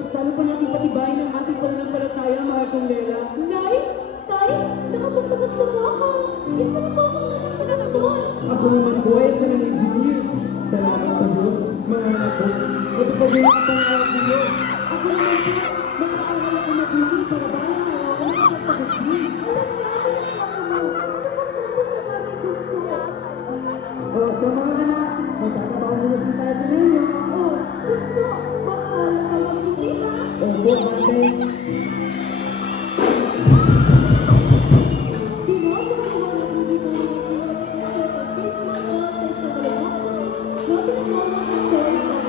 Mas lalo pa natin patibayin ang ating pananampalataya, mahal kong Lela. Nay! Tay! Nakapagtapos na po ako! Isa na po akong nanananak doon! Ako naman po ay isa ng engineer. Salamat sa Diyos, mga anak ko. Matupad niyo ang pangarap niyo. Ako naman po, mag-aaral ako mabuti para balang araw ako makapagtapos din. Alam namin ang plano mo! Sapat natin ang aming gusto! O, sa mga anak, magtatabaw muna si tayo ninyo. Oh, gusto! Mag-aaral ka mabuti ha! Opo, Monday. Ginagawa ng Ruby ng mga set of Christmas classes sa Kalabasa. Grabe na po ang story sa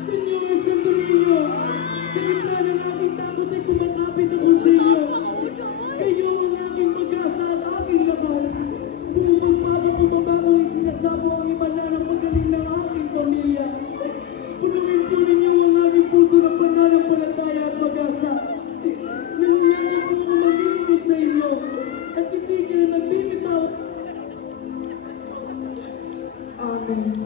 Senyor Santo Niño, sa gitna ng aking takot ay kumakapit ako sa inyo. Kayo ang aking pag-asa at aking lakas. Kung magpapapumabago ay sinasabo ang imala ng magaling ng aking pamilya. Punuin po ninyo ang aking puso ng pananampalataya at pag-asa. Nangangako po ako maglilingkod sa inyo at hindi kayo nagbibitaw. Amen.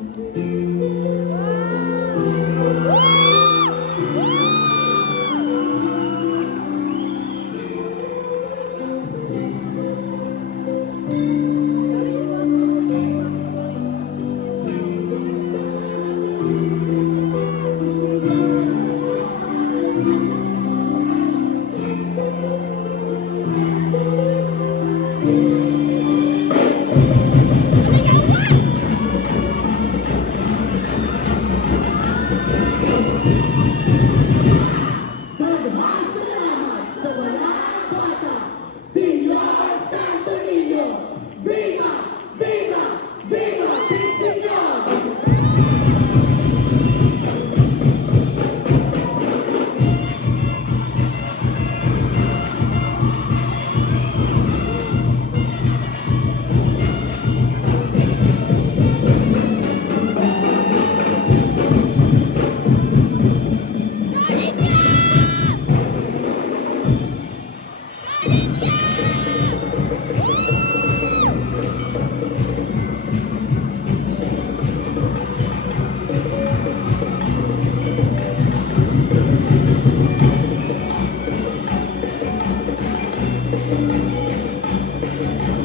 Thank